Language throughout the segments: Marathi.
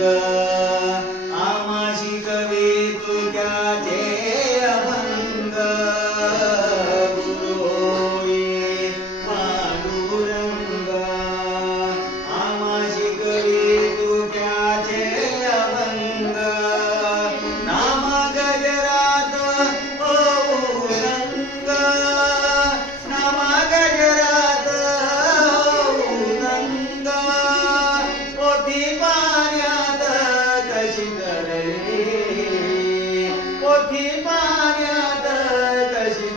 الله पाण्यात कशी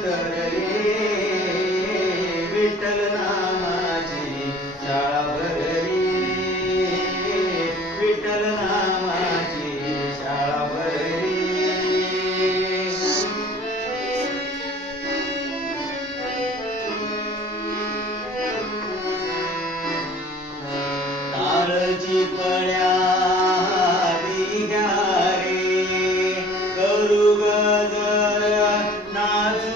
नामाची शाळा भरली. विठ्ठल नामाची शाळा भरली. नारळची I.